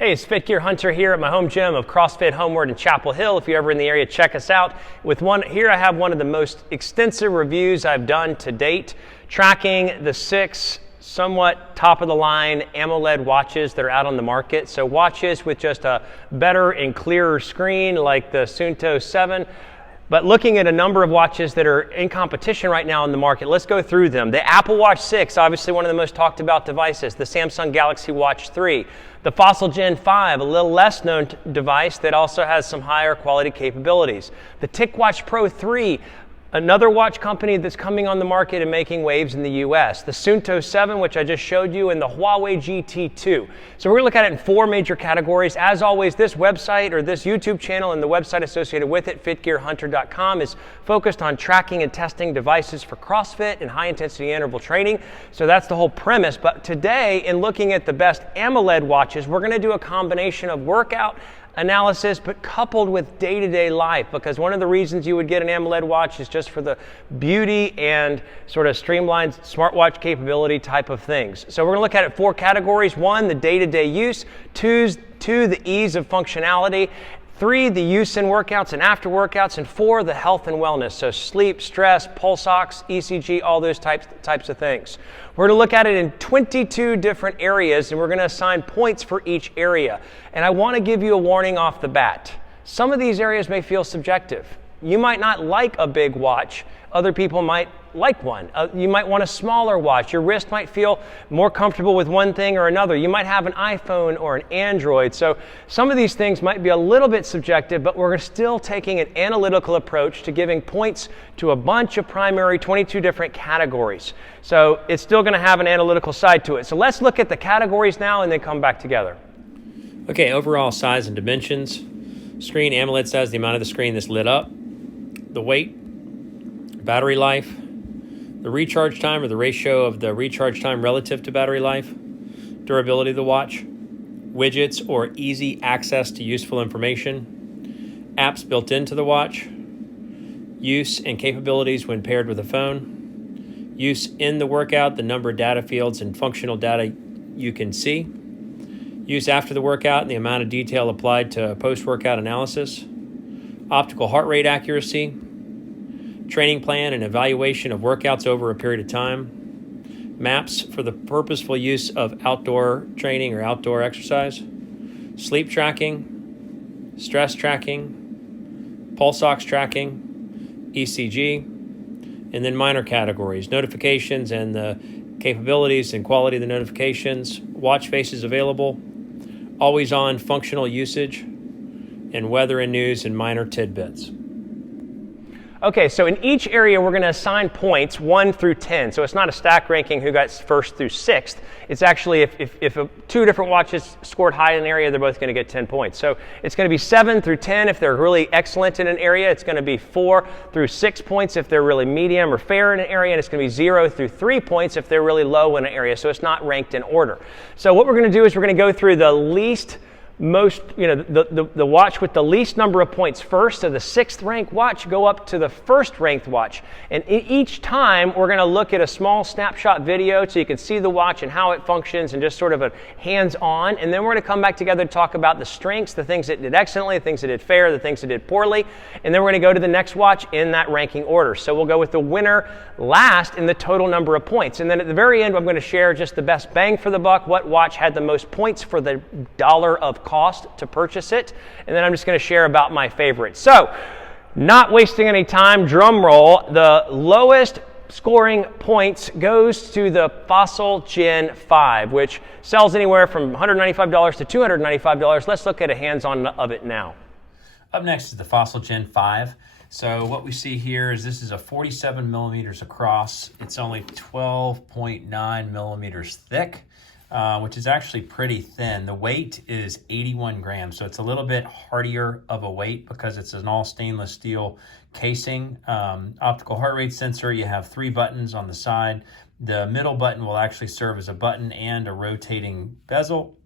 Hey, it's Fit Gear Hunter here at my home gym of CrossFit Homeward in Chapel Hill. If you're ever in the area, check us out. Here I have one of the most extensive reviews I've done to date, tracking the 6 somewhat top-of-the-line AMOLED watches that are out on the market. So watches with just a better and clearer screen like the Suunto 7. But looking at a number of watches that are in competition right now in the market, let's go through them. The Apple Watch 6, obviously one of the most talked about devices. The Samsung Galaxy Watch 3. The Fossil Gen 5, a little less known device that also has some higher quality capabilities. The TicWatch Pro 3, another watch company that's coming on the market and making waves in the US. The Suunto 7, which I just showed you, and the Huawei GT2. So we're going to look at it in 4 major categories. As always, this website or this YouTube channel and the website associated with it, fitgearhunter.com, is focused on tracking and testing devices for CrossFit and high-intensity interval training. So that's the whole premise. But today, in looking at the best AMOLED watches, we're going to do a combination of workout analysis, but coupled with day-to-day life, because one of the reasons you would get an AMOLED watch is just for the beauty and sort of streamlined smartwatch capability type of things. So we're going to look at it 4 categories. 1, the day-to-day use. 2, the ease of functionality. 3, the use in workouts and after workouts. And 4, the health and wellness. So sleep, stress, pulse ox, ECG, all those types of things. We're going to look at it in 22 different areas, and we're going to assign points for each area. And I want to give you a warning off the bat. Some of these areas may feel subjective. You might not like a big watch. Other people might like one. You might want a smaller watch. Your wrist might feel more comfortable with one thing or another. You might have an iPhone or an Android. So some of these things might be a little bit subjective, but we're still taking an analytical approach to giving points to a bunch of primary 22 different categories. So it's still going to have an analytical side to it. So let's look at the categories now and then come back together. Okay, overall size and dimensions. Screen, AMOLED size, the amount of the screen that's lit up. The weight, battery life, the recharge time or the ratio of the recharge time relative to battery life, durability of the watch, widgets or easy access to useful information, apps built into the watch, use and capabilities when paired with a phone, use in the workout, the number of data fields and functional data you can see, use after the workout and the amount of detail applied to post-workout analysis, optical heart rate accuracy, training plan and evaluation of workouts over a period of time, maps for the purposeful use of outdoor training or outdoor exercise, sleep tracking, stress tracking, pulse ox tracking, ECG, and then minor categories, notifications and the capabilities and quality of the notifications, watch faces available, always on functional usage, and weather and news and minor tidbits. Okay, so in each area, we're going to assign points 1 through 10. So it's not a stack ranking who got 1st through 6th. It's actually if 2 different watches scored high in an area, they're both going to get 10 points. So it's going to be 7 through 10 if they're really excellent in an area. It's going to be 4 through 6 points if they're really medium or fair in an area. And it's going to be 0 through 3 points if they're really low in an area. So it's not ranked in order. So what we're going to do is we're going to go through the the watch with the least number of points first. So the 6th ranked watch go up to the 1st ranked watch. And each time we're going to look at a small snapshot video so you can see the watch and how it functions and just sort of a hands-on. And then we're going to come back together to talk about the strengths, the things it did excellently, the things it did fair, the things it did poorly. And then we're going to go to the next watch in that ranking order. So we'll go with the winner last in the total number of points. And then at the very end, I'm going to share just the best bang for the buck, what watch had the most points for the dollar of cost to purchase it, and then I'm just going to share about my favorites. So, not wasting any time, drum roll, the lowest scoring points goes to the Fossil Gen 5, which sells anywhere from $195 to $295. Let's look at a hands-on of it now. Up next is the Fossil Gen 5. So what we see here is this is a 47 millimeters across. It's only 12.9 millimeters thick. Which is actually pretty thin. The weight is 81 grams, so it's a little bit hardier of a weight because it's an all stainless steel casing. Optical heart rate sensor, you have 3 buttons on the side. The middle button will actually serve as a button and a rotating bezel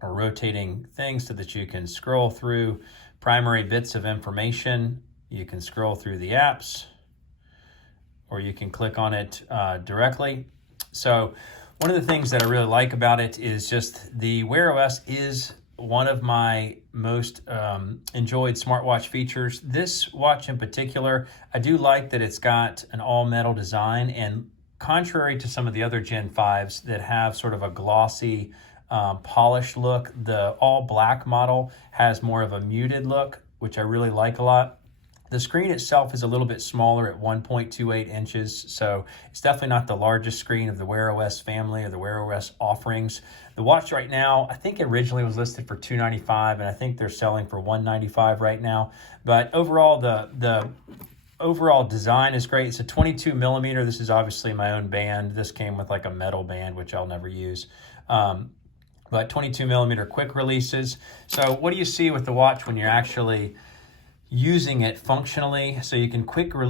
or rotating thing so that you can scroll through primary bits of information. You can scroll through the apps, or you can click on it directly. So one of the things that I really like about it is just the Wear OS is one of my most enjoyed smartwatch features. This watch in particular, I do like that it's got an all-metal design, and contrary to some of the other Gen 5s that have sort of a glossy, polished look, the all-black model has more of a muted look, which I really like a lot. The screen itself is a little bit smaller at 1.28 inches, so it's definitely not the largest screen of the Wear OS family or the Wear OS offerings. The watch right now, I think originally was listed for $295, and I think they're selling for $195 right now. But overall, the overall design is great. It's a 22 millimeter. This is obviously my own band. This came with like a metal band, which I'll never use. But 22 millimeter quick releases. So what do you see with the watch when you're actually using it functionally? So you can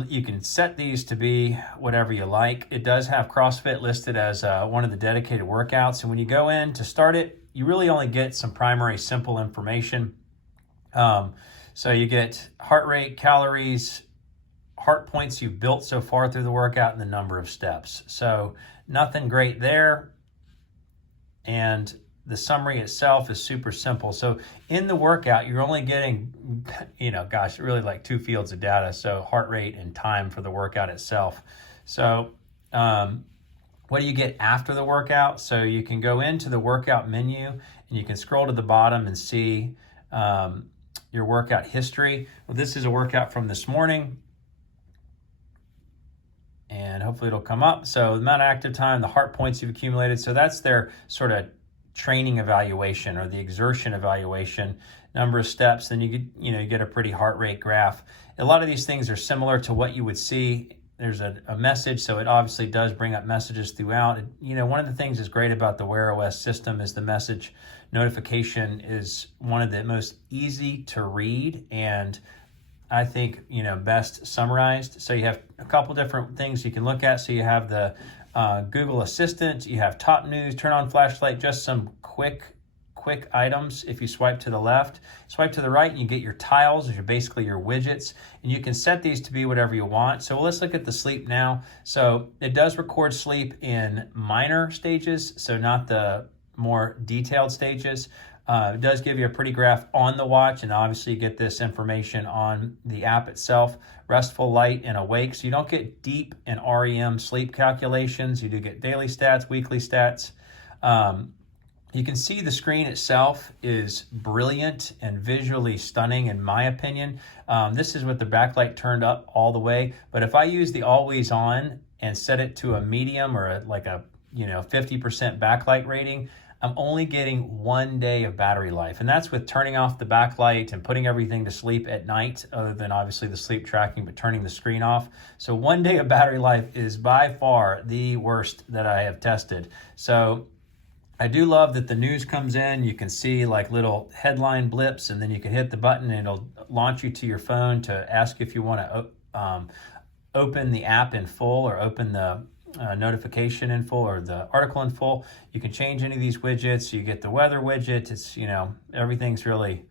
you can set these to be whatever you like. It does have CrossFit listed as one of the dedicated workouts. And when you go in to start it, you really only get some primary simple information. So you get heart rate, calories, heart points you've built so far through the workout, and the number of steps. So nothing great there. And the summary itself is super simple. So in the workout, you're only getting, really like 2 fields of data. So heart rate and time for the workout itself. So what do you get after the workout? So you can go into the workout menu and you can scroll to the bottom and see your workout history. Well, this is a workout from this morning, and hopefully it'll come up. So the amount of active time, the heart points you've accumulated. So that's their sort of training evaluation or the exertion evaluation, number of steps. Then you get a pretty heart rate graph. A lot of these things are similar to what you would see. There's a message, so it obviously does bring up messages throughout. One of the things that's great about the Wear OS system is the message notification is one of the most easy to read, and I think, best summarized. So you have a couple different things you can look at. So you have the Google Assistant, you have top news, turn on flashlight, just some quick items. If you swipe to the left, swipe to the right, and you get your tiles, which are basically your widgets, and you can set these to be whatever you want. So let's look at the sleep now. So it does record sleep in minor stages, so not the more detailed stages. It does give you a pretty graph on the watch, and obviously you get this information on the app itself. Restful, light, and awake. So you don't get deep and REM sleep calculations. You do get daily stats, weekly stats. You can see the screen itself is brilliant and visually stunning, in my opinion. This is with the backlight turned up all the way. But if I use the always on and set it to a medium or a 50% backlight rating, I'm only getting 1 day of battery life. And that's with turning off the backlight and putting everything to sleep at night, other than obviously the sleep tracking, but turning the screen off. So 1 day of battery life is by far the worst that I have tested. So I do love that the news comes in. You can see like little headline blips, and then you can hit the button and it'll launch you to your phone to ask if you want to open the app in full or open the notification in full or the article in full. You can change any of these widgets. You get the weather widget. It's, everything's really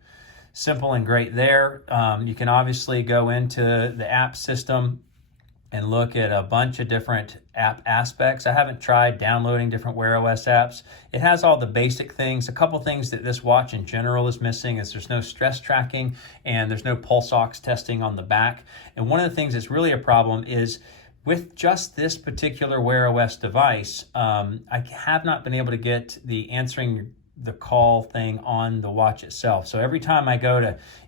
simple and great there. You can obviously go into the app system and look at a bunch of different app aspects. I haven't tried downloading different Wear OS apps. It has all the basic things. A couple things that this watch in general is missing is there's no stress tracking and there's no pulse ox testing on the back. And one of the things that's really a problem is with just this particular Wear OS device, I have not been able to get the answering the call thing on the watch itself. So every time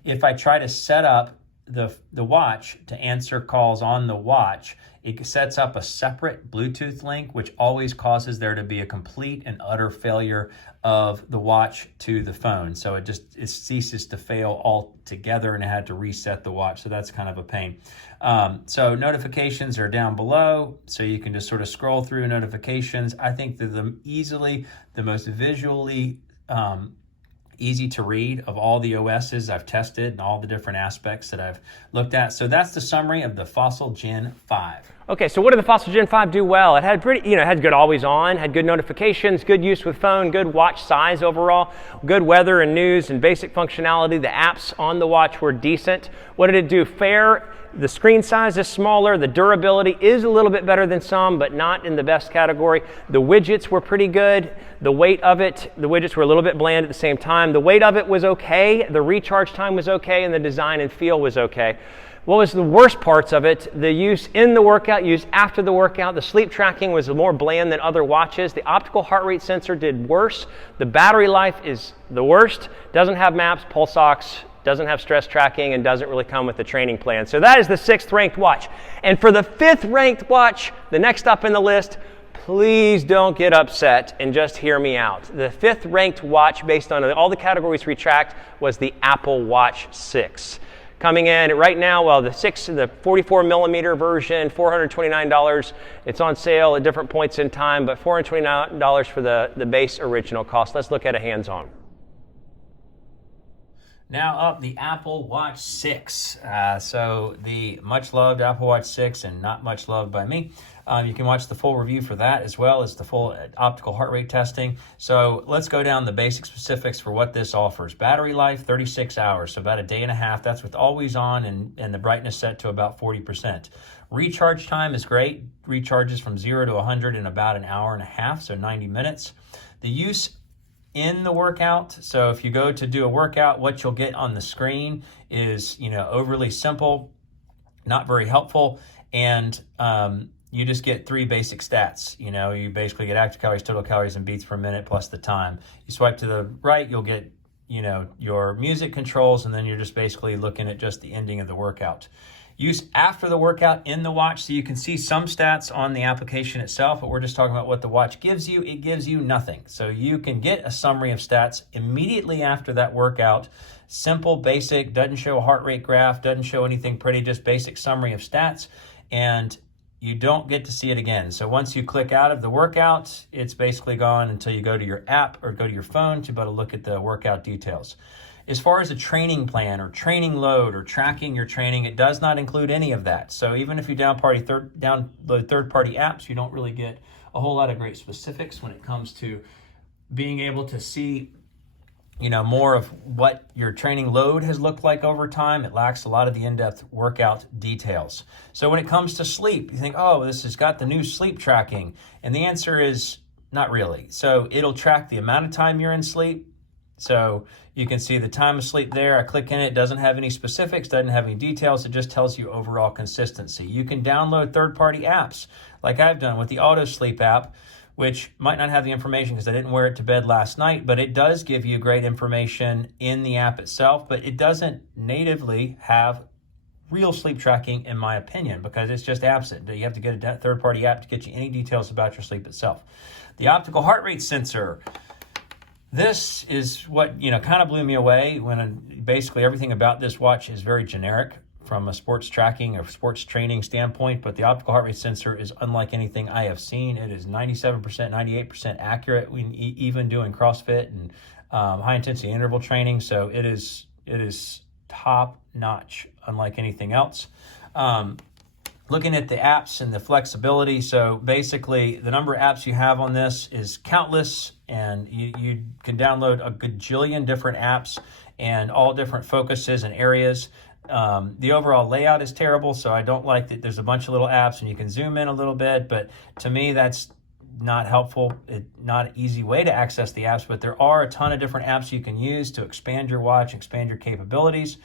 if I try to set up the watch to answer calls on the watch, it sets up a separate Bluetooth link, which always causes there to be a complete and utter failure of the watch to the phone. So it ceases to fail altogether, and I had to reset the watch. So that's kind of a pain. So notifications are down below, so you can just sort of scroll through notifications. I think they're the most visually easy to read of all the OSs I've tested and all the different aspects that I've looked at. So that's the summary of the Fossil Gen 5. Okay, so what did the Fossil Gen 5 do well? It had had good always on, had good notifications, good use with phone, good watch size overall, good weather and news and basic functionality. The apps on the watch were decent. What did it do? Fair The screen size is smaller. The durability is a little bit better than some, but not in the best category. The widgets were pretty good. The weight of it, the widgets were a little bit bland at the same time. The weight of it was okay. The recharge time was okay, and the design and feel was okay. What was the worst parts of it? The use in the workout, use after the workout. The sleep tracking was more bland than other watches. The optical heart rate sensor did worse. The battery life is the worst. Doesn't have maps, pulse ox, doesn't have stress tracking, and doesn't really come with a training plan. So that is the 6th ranked watch. And for the 5th ranked watch, the next up in the list, please don't get upset and just hear me out. The 5th ranked watch, based on all the categories we tracked, was the Apple Watch 6. Coming in right now, well, the 44 millimeter version, $429. It's on sale at different points in time, but $429 for the base original cost. Let's look at a hands-on. Now up, the Apple Watch 6. So the much loved Apple Watch 6 and not much loved by me. You can watch the full review for that as well as the full optical heart rate testing. So let's go down the basic specifics for what this offers. Battery life, 36 hours, so about a day and a half. That's with always on and the brightness set to about 40%. Recharge time is great. Recharges from 0 to 100 in about an hour and a half, so 90 minutes. The use in the workout, so if you go to do a workout, what you'll get on the screen is, overly simple, not very helpful, and you just get 3 basic stats. You basically get active calories, total calories, and beats per minute plus the time. You swipe to the right, you'll get, your music controls, and then you're just basically looking at just the ending of the workout. Use after the workout in the watch, so you can see some stats on the application itself, but we're just talking about what the watch gives you. It gives you nothing. So you can get a summary of stats immediately after that workout. Simple, basic, doesn't show a heart rate graph, doesn't show anything pretty, just basic summary of stats, and you don't get to see it again. So once you click out of the workout, it's basically gone until you go to your app or go to your phone to be able to look at the workout details. As far as a training plan or training load or tracking your training, it does not include any of that. So even if you download third-party apps, you don't really get a whole lot of great specifics when it comes to being able to see, more of what your training load has looked like over time. It lacks a lot of the in-depth workout details. So when it comes to sleep, you think, oh, this has got the new sleep tracking. And the answer is not really. So it'll track the amount of time you're in sleep. So you can see the time of sleep there. I click in it, doesn't have any specifics, doesn't have any details. It just tells you overall consistency. You can download third-party apps like I've done with the Auto Sleep app, which might not have the information because I didn't wear it to bed last night, but it does give you great information in the app itself, but it doesn't natively have real sleep tracking, in my opinion, because it's just absent. You have to get a third-party app to get you any details about your sleep itself. The optical heart rate sensor. This is what, kind of blew me away when basically everything about this watch is very generic from a sports tracking or sports training standpoint, but the optical heart rate sensor is unlike anything I have seen. It is 97%, 98% accurate, even doing CrossFit and high intensity interval training. So it is top notch, unlike anything else. Looking at the apps and the flexibility, so basically the number of apps you have on this is countless, and you can download a gajillion different apps and all different focuses and areas. The overall layout is terrible, so I don't like that there's a bunch of little apps and you can zoom in a little bit, but to me that's not helpful. It's not an easy way to access the apps, but there are a ton of different apps you can use to expand your watch, expand your capabilities.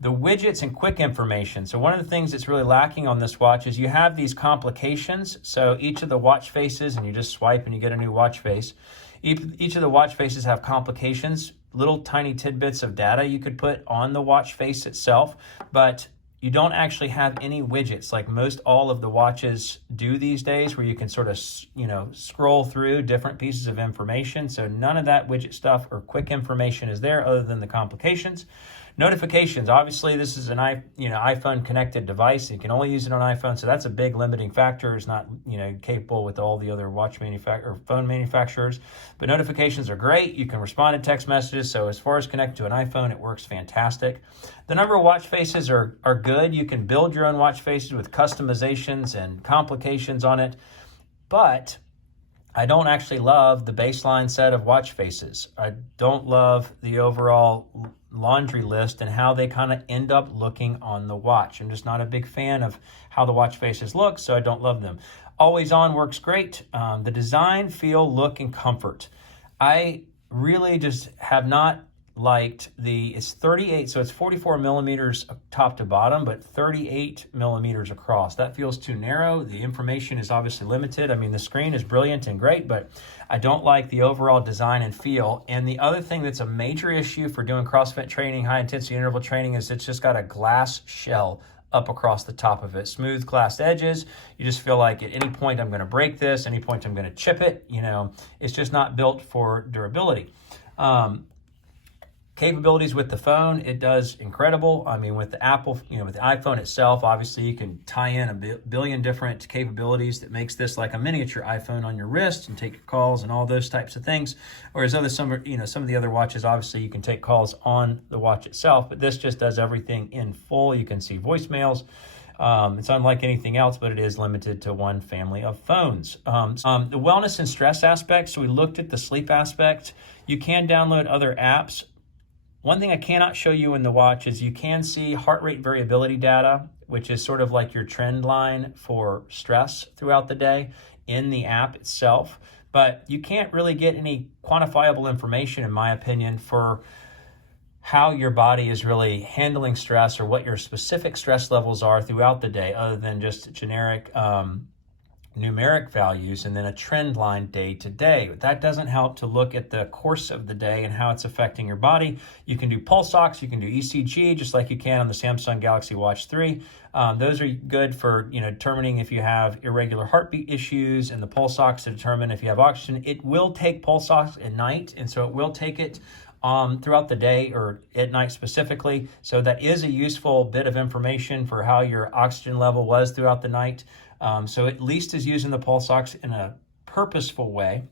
The widgets and quick information. So one of the things that's really lacking on this watch is you have these complications. So each of the watch faces, and you just swipe and you get a new watch face. Each of the watch faces have complications, little tiny tidbits of data you could put on the watch face itself, but you don't actually have any widgets like most all of the watches do these days, where you can sort of, scroll through different pieces of information. So none of that widget stuff or quick information is there other than the complications. Notifications, obviously this is an iPhone connected device. You can only use it on iPhone, so that's a big limiting factor. It's not capable with all the other phone manufacturers. But notifications are great. You can respond to text messages. So as far as connected to an iPhone, it works fantastic. The number of watch faces are good. You can build your own watch faces with customizations and complications on it. But I don't actually love the baseline set of watch faces. I don't love the overall laundry list and how they kind of end up looking on the watch. I'm just not a big fan of how the watch faces look, so I don't love them. Always on works great. The design, feel, look, and comfort. I really just have not liked it's 38, so it's 44 millimeters top to bottom, but 38 millimeters across. That feels too narrow. The information is obviously limited. I mean, the screen is brilliant and great, but I don't like the overall design and feel. And the other thing that's a major issue for doing CrossFit training, high intensity interval training, is it's just got a glass shell up across the top of it. Smooth glass edges. You just feel like at any point I'm going to break this, any point I'm going to chip it. It's just not built for durability. Capabilities with the phone, it does incredible. I mean, with the Apple, with the iPhone itself, obviously you can tie in a billion different capabilities that makes this like a miniature iPhone on your wrist and take your calls and all those types of things. Whereas some of the other watches, obviously you can take calls on the watch itself, but this just does everything in full. You can see voicemails. It's unlike anything else, but it is limited to one family of phones. The wellness and stress aspect, so we looked at the sleep aspect. You can download other apps. One thing I cannot show you in the watch is you can see heart rate variability data, which is sort of like your trend line for stress throughout the day in the app itself. But you can't really get any quantifiable information, in my opinion, for how your body is really handling stress or what your specific stress levels are throughout the day, other than just generic numeric values and then a trend line day to day. That doesn't help to look at the course of the day and how it's affecting your body. You can do pulse ox, you can do ECG, just like you can on the Samsung Galaxy Watch 3. Those are good for determining if you have irregular heartbeat issues, and the pulse ox to determine if you have oxygen. It will take pulse ox at night, and so it will take it throughout the day or at night specifically. So that is a useful bit of information for how your oxygen level was throughout the night. So at least is using the pulse ox in a purposeful way.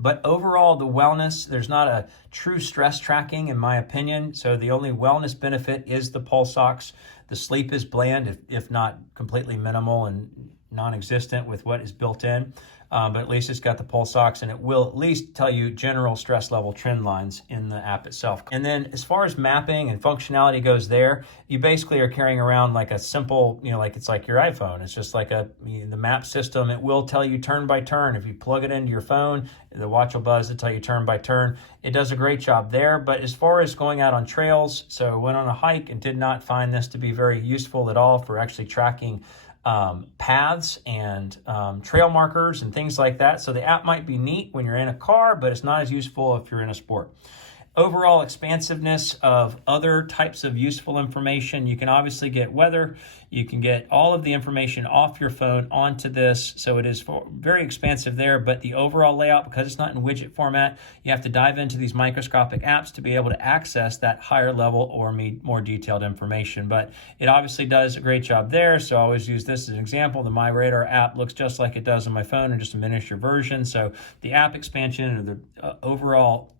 But overall, the wellness, there's not a true stress tracking, in my opinion. So the only wellness benefit is the pulse ox. The sleep is bland, if not completely minimal and non-existent with what is built in. But at least it's got the pulse ox, and it will at least tell you general stress level trend lines in the app itself. And then as far as mapping and functionality goes there, you basically are carrying around like a simple, like it's like your iPhone. It's just like the map system. It will tell you turn by turn. If you plug it into your phone, the watch will buzz to tell you turn by turn. It does a great job there. But as far as going out on trails, so I went on a hike and did not find this to be very useful at all for actually tracking paths and trail markers and things like that. So the app might be neat when you're in a car, but it's not as useful if you're in a sport. Overall expansiveness of other types of useful information. You can obviously get weather. You can get all of the information off your phone onto this. So it is very expansive there, but the overall layout, because it's not in widget format, you have to dive into these microscopic apps to be able to access that higher level or more detailed information. But it obviously does a great job there. So I always use this as an example. The My Radar app looks just like it does on my phone in just a miniature version. So the app expansion and the overall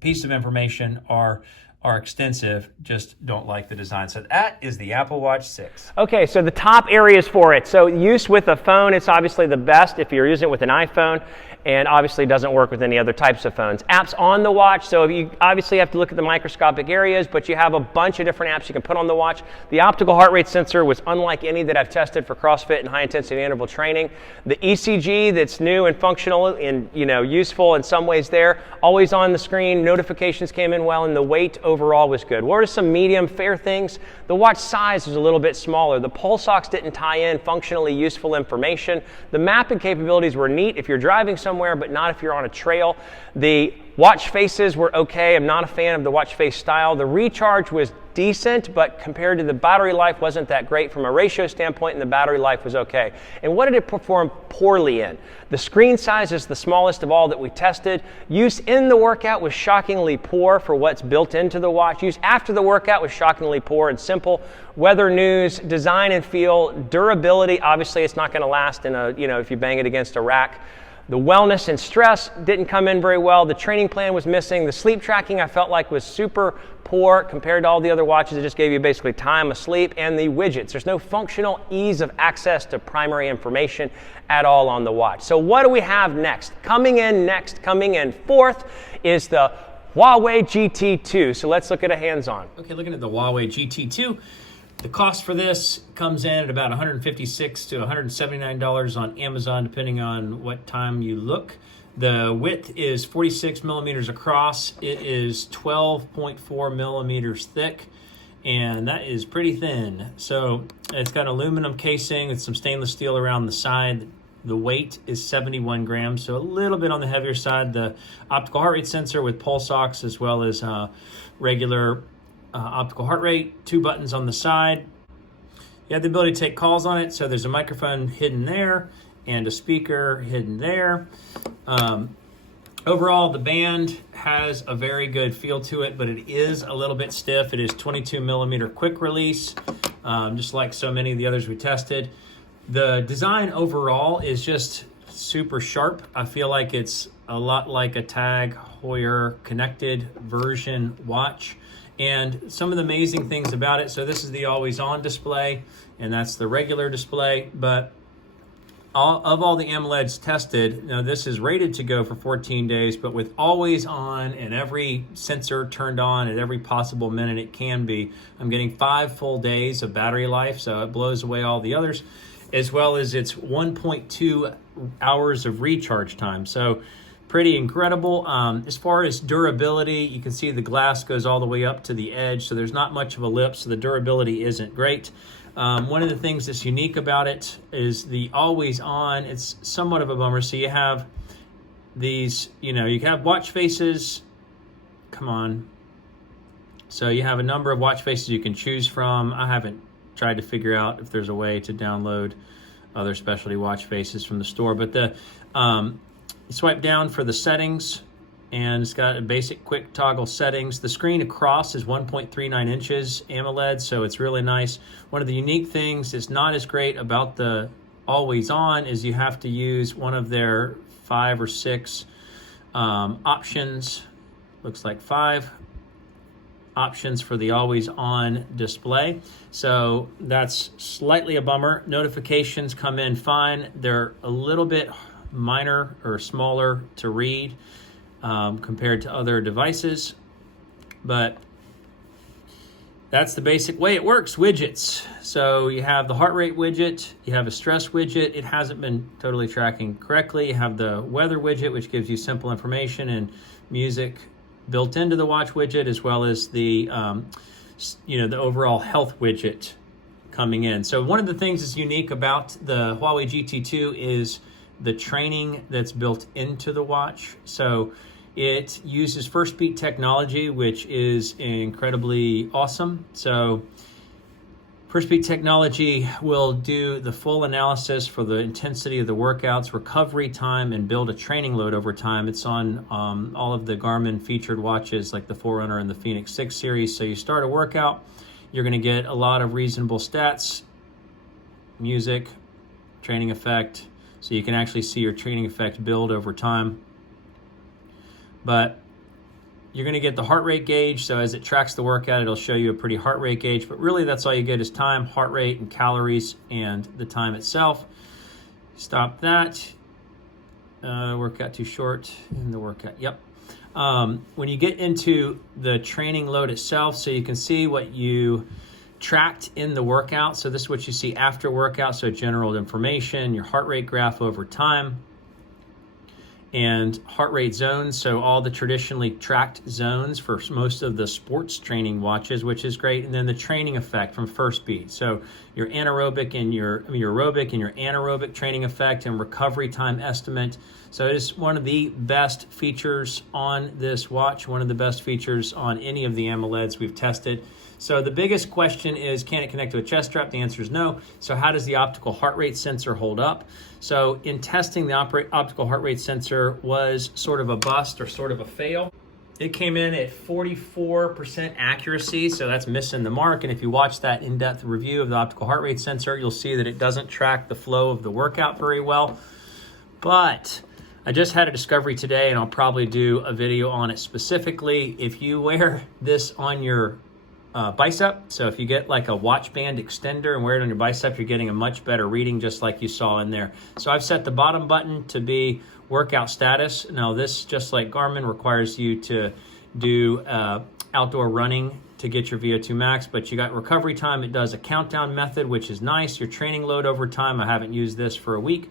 piece of information are extensive, just don't like the design. So that is the Apple Watch 6. Okay, so the top areas for it. So use with a phone, it's obviously the best if you're using it with an iPhone, and obviously doesn't work with any other types of phones. Apps on the watch, so you obviously have to look at the microscopic areas, but you have a bunch of different apps you can put on the watch. The optical heart rate sensor was unlike any that I've tested for CrossFit and high intensity interval training. The ECG that's new and functional and useful in some ways there, always on the screen, notifications came in well, and the weight overall was good. What are some medium fair things? The watch size was a little bit smaller. The pulse ox didn't tie in functionally useful information. The mapping capabilities were neat if you're driving somewhere, but not if you're on a trail. The watch faces were okay. I'm not a fan of the watch face style. The recharge was decent, but compared to the battery life wasn't that great from a ratio standpoint, and the battery life was okay. And what did it perform poorly in? The screen size is the smallest of all that we tested. Use in the workout was shockingly poor for what's built into the watch. Use after the workout was shockingly poor and simple. Weather news, design and feel, durability, obviously it's not going to last in if you bang it against a rack. The wellness and stress didn't come in very well. The training plan was missing. The sleep tracking I felt like was super poor compared to all the other watches. It just gave you basically time of sleep. And the widgets. There's no functional ease of access to primary information at all on the watch. So what do we have next? Coming in fourth is the Huawei GT2. So let's look at a hands-on. Okay, looking at the Huawei GT2. The cost for this comes in at about $156 to $179 on Amazon, depending on what time you look. The width is 46 millimeters across. It is 12.4 millimeters thick, and that is pretty thin. So it's got an aluminum casing with some stainless steel around the side. The weight is 71 grams, so a little bit on the heavier side. The optical heart rate sensor with pulse ox, as well as regular optical heart rate, 2 buttons on the side. You have the ability to take calls on it, so there's a microphone hidden there and a speaker hidden there. Overall, the band has a very good feel to it, but it is a little bit stiff. It is 22 millimeter quick release, just like so many of the others we tested. The design overall is just super sharp. I feel like it's a lot like a Tag Heuer connected version watch. And some of the amazing things about it, so this is the always on display, and that's the regular display, but all the AMOLEDs tested, now this is rated to go for 14 days, but with always on and every sensor turned on at every possible minute it can be, I'm getting 5 full days of battery life, so it blows away all the others, as well as its 1.2 hours of recharge time. So pretty incredible. As far as durability, you can see the glass goes all the way up to the edge, so there's not much of a lip, so the durability isn't great. One of the things that's unique about it is the always on. It's somewhat of a bummer. So you have these, you have watch faces. Come on. So you have a number of watch faces you can choose from. I haven't tried to figure out if there's a way to download other specialty watch faces from the store, but you swipe down for the settings, and it's got a basic quick toggle settings. The screen across is 1.39 inches AMOLED, so it's really nice. One of the unique things that's not as great about the always on is you have to use one of their 5 or 6 options. Looks like 5 options for the always on display. So that's slightly a bummer. Notifications come in fine. They're a little bit minor or smaller to read compared to other devices, but that's the basic way it works. Widgets. So you have the heart rate widget, you have a stress widget. It hasn't been totally tracking correctly. You have the weather widget, which gives you simple information and music built into the watch widget, as well as the the overall health widget coming in. So one of the things that's unique about the Huawei GT2 is the training that's built into the watch. So it uses first beat technology, which is incredibly awesome. So first beat technology will do the full analysis for the intensity of the workouts, recovery time, and build a training load over time. It's on all of the Garmin featured watches like the Forerunner and the Phoenix 6 series. So you start a workout, you're going to get a lot of reasonable stats, music, training effect, so you can actually see your training effect build over time. But you're going to get the heart rate gauge, so as it tracks the workout, it'll show you a pretty heart rate gauge, but really that's all you get is time, heart rate, and calories, and the time itself. Stop that. Workout too short, and the workout, yep. When you get into the training load itself, so you can see what you tracked in the workout. So this is what you see after workout, so general information, your heart rate graph over time, and heart rate zones, so all the traditionally tracked zones for most of the sports training watches, which is great. And then the training effect from first beat, so your anaerobic and your aerobic and your anaerobic training effect and recovery time estimate. So it is one of the best features on this watch, one of the best features on any of the AMOLEDs we've tested. So the biggest question is, can it connect to a chest strap? The answer is no. So how does the optical heart rate sensor hold up? So in testing, the optical heart rate sensor was sort of a bust or sort of a fail. It came in at 44% accuracy, so that's missing the mark. And if you watch that in-depth review of the optical heart rate sensor, you'll see that it doesn't track the flow of the workout very well. But I just had a discovery today, and I'll probably do a video on it specifically. If you wear this on your bicep, so if you get like a watch band extender and wear it on your bicep, you're getting a much better reading, just like you saw in there. So I've set the bottom button to be workout status. Now this, just like Garmin, requires you to do outdoor running to get your VO2 max, but you got recovery time. It does a countdown method, which is nice. Your training load over time, I haven't used this for a week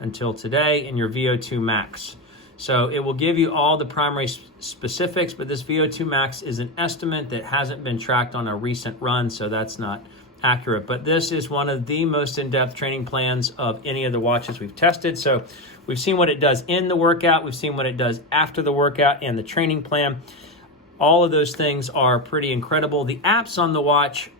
until today, and your VO2 max. So it will give you all the primary specifics, but this VO2 max is an estimate that hasn't been tracked on a recent run, so that's not accurate. But this is one of the most in-depth training plans of any of the watches we've tested. So we've seen what it does in the workout, we've seen what it does after the workout, and the training plan. All of those things are pretty incredible. The apps on the watch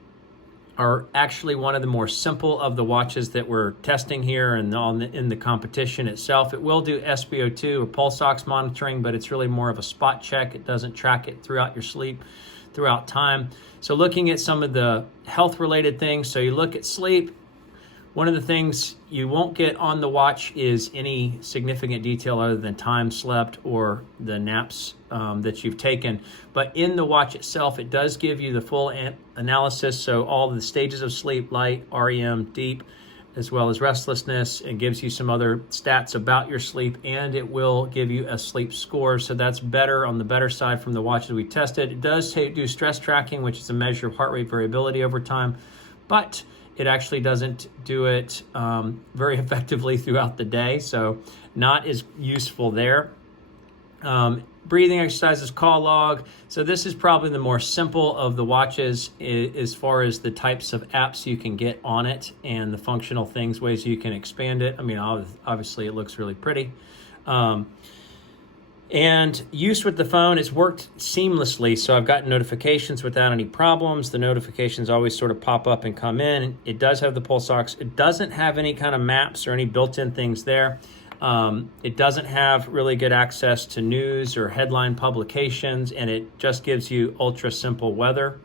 are actually one of the more simple of the watches that we're testing here and in the competition itself. It will do SpO2 or pulse ox monitoring, but it's really more of a spot check. It doesn't track it throughout your sleep, throughout time. So looking at some of the health-related things, so you look at sleep. One of the things you won't get on the watch is any significant detail other than time slept or the naps that you've taken. But in the watch itself, it does give you the full analysis. So all the stages of sleep, light, REM, deep, as well as restlessness. It gives you some other stats about your sleep, and it will give you a sleep score. So that's better, on the better side from the watches we tested. It does do stress tracking, which is a measure of heart rate variability over time, but it actually doesn't do it very effectively throughout the day, so not as useful there. Breathing exercises, call log. So this is probably the more simple of the watches as far as the types of apps you can get on it and the functional things, ways you can expand it. I mean, obviously it looks really pretty. And use with the phone, it's worked seamlessly. So I've gotten notifications without any problems. The notifications always sort of pop up and come in. It does have the pulse ox. It doesn't have any kind of maps or any built-in things there. It doesn't have really good access to news or headline publications, and it just gives you ultra simple weather.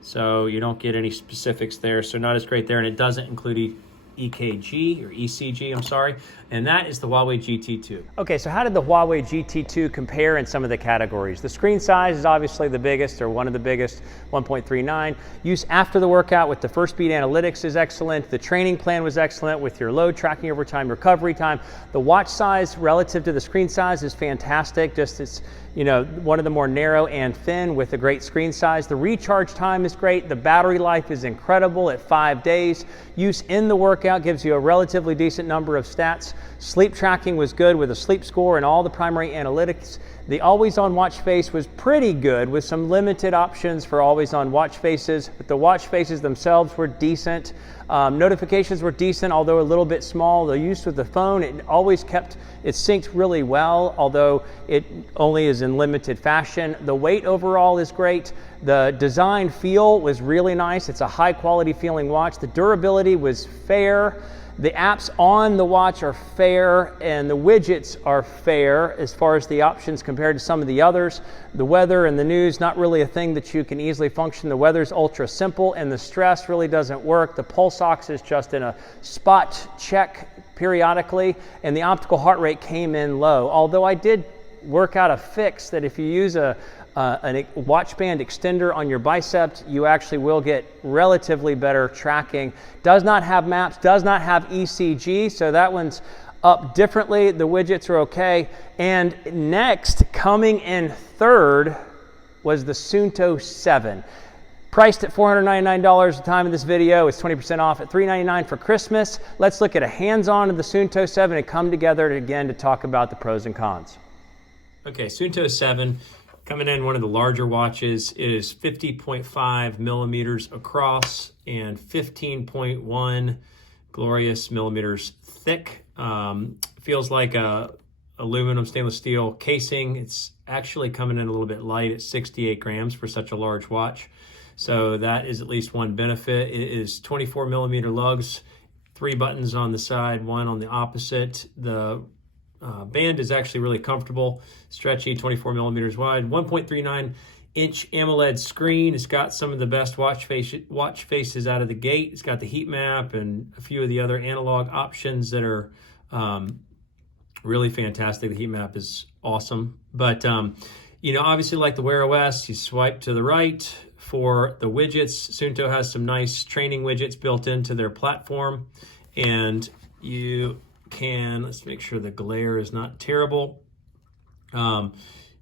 So you don't get any specifics there. So not as great there. And it doesn't include EKG or ECG, I'm sorry, and that is the Huawei GT2. Okay, so how did the Huawei GT2 compare in some of the categories? The screen size is obviously the biggest, or one of the biggest, 1.39. Use after the workout with the first beat analytics is excellent. The training plan was excellent with your load tracking over time, recovery time. The watch size relative to the screen size is fantastic. Just it's, you know, one of the more narrow and thin with a great screen size. The recharge time is great. The battery life is incredible at 5 days. Use in the workout gives you a relatively decent number of stats. Sleep tracking was good with a sleep score and all the primary analytics. The always-on watch face was pretty good with some limited options for always-on watch faces, but the watch faces themselves were decent. Notifications were decent, although a little bit small. The use with the phone, it always kept it synced really well, although it only is in limited fashion. The weight overall is great. The design feel was really nice. It's a high quality feeling watch. The durability was fair. The apps on the watch are fair, and the widgets are fair as far as the options compared to some of the others. The weather and the news, not really a thing that you can easily function. The weather's ultra simple, and the stress really doesn't work. The pulse ox is just in a spot check periodically, and the optical heart rate came in low. Although I did work out a fix that if you use a watch band extender on your biceps, you actually will get relatively better tracking. Does not have maps, does not have ECG, so that one's up differently. The widgets are okay. And next, coming in third, was the Suunto 7. Priced at $499 at the time of this video. It's 20% off at $399 for Christmas. Let's look at a hands-on of the Suunto 7 and come together again to talk about the pros and cons. Okay, Suunto 7. Coming in one of the larger watches. It is 50.5 millimeters across and 15.1 glorious millimeters thick. Feels like a aluminum stainless steel casing. It's actually coming in a little bit light at 68 grams for such a large watch. So that is at least one benefit. It is 24 millimeter lugs, 3 buttons on the side, 1 on the opposite. The band is actually really comfortable, stretchy, 24 millimeters wide, 1.39 inch AMOLED screen. It's got some of the best watch faces out of the gate. It's got the heat map and a few of the other analog options that are Really fantastic. The heat map is awesome. But, you know, obviously like the Wear OS, you swipe to the right for the widgets. Suunto has some nice training widgets built into their platform. And you can, let's make sure the glare is not terrible.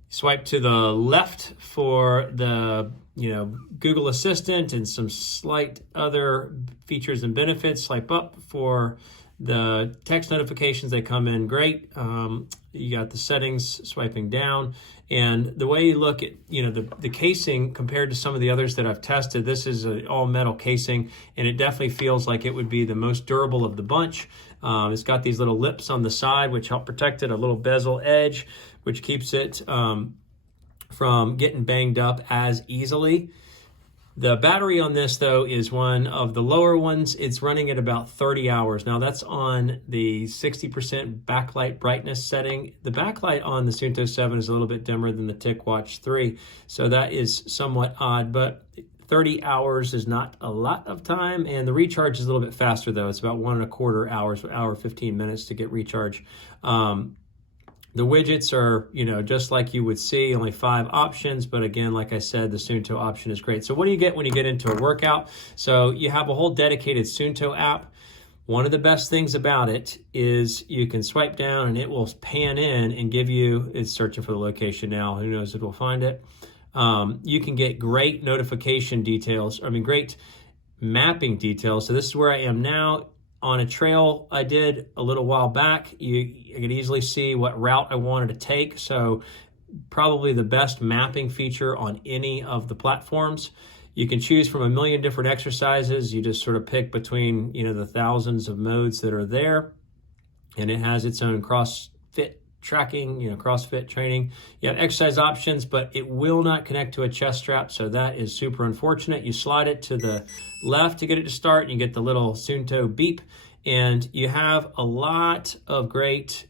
Swipe to the left for the, you know, Google Assistant and some slight other features and benefits. Swipe up for the text notifications. They come in great. You got the settings swiping down. And the way you look at, you know, the casing compared to some of the others that I've tested, this is an all metal casing, and it definitely feels like it would be the most durable of the bunch. It's got these little lips on the side, which help protect it, a little bezel edge, which keeps it from getting banged up as easily. The battery on this, though, is one of the lower ones. It's running at about 30 hours. Now, that's on the 60% backlight brightness setting. The backlight on the Suunto 7 is a little bit dimmer than the TicWatch 3, so that is somewhat odd, but 30 hours is not a lot of time, and the recharge is a little bit faster, though. It's about 1.25 hours, hour 15 minutes to get recharge. The widgets are, you know, just like you would see, only 5 options. But again, like I said, the Suunto option is great. So what do you get when you get into a workout? So you have a whole dedicated Suunto app. One of the best things about it is you can swipe down and it will pan in and give you, it's searching for the location now. Who knows if we'll find it. You can get great notification details. I mean, great mapping details. So this is where I am now. On a trail I did a little while back, I could easily see what route I wanted to take. So probably the best mapping feature on any of the platforms. You can choose from a million different exercises. You just sort of pick between, you know, the thousands of modes that are there. And it has its own CrossFit tracking, you know, CrossFit training. You have exercise options, but it will not connect to a chest strap, so that is super unfortunate. You slide it to the left to get it to start, and you get the little Suunto beep, and you have a lot of great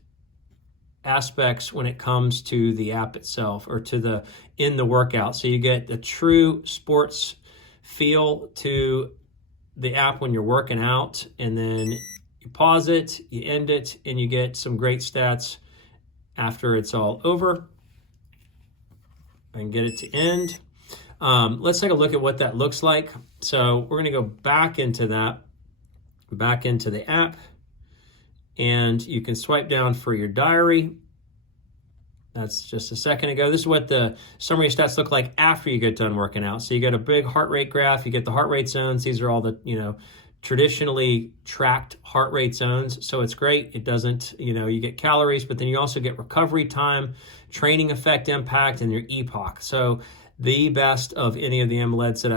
aspects when it comes to the app itself, or to the in the workout. So you get the true sports feel to the app when you're working out, and then you pause it, you end it, and you get some great stats after it's all over. And get it to end. Let's take a look at what that looks like. So we're going to go back into that, back into the app, and you can swipe down for your diary. That's just a second ago. This is what the summary stats look like after you get done working out. So you get a big heart rate graph. You get the heart rate zones. These are all the, you know, traditionally tracked heart rate zones. So it's great. It doesn't, you know, you get calories, but then you also get recovery time, training effect impact, and your epoch. So the best of any of the AMOLEDs that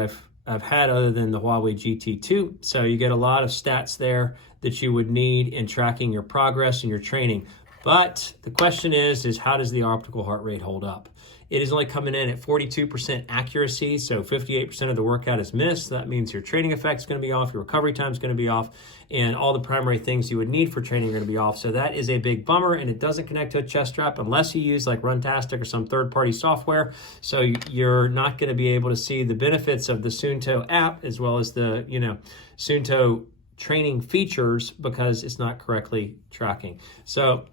I've had other than the Huawei GT2. So you get a lot of stats there that you would need in tracking your progress and your training. But the question is how does the optical heart rate hold up? It is only coming in at 42% accuracy, so 58% of the workout is missed. That means your training effect is going to be off, your recovery time is going to be off, and all the primary things you would need for training are going to be off. So that is a big bummer, and it doesn't connect to a chest strap unless you use like Runtastic or some third-party software. So you're not going to be able to see the benefits of the Suunto app as well as the, you know, Suunto training features because it's not correctly tracking. So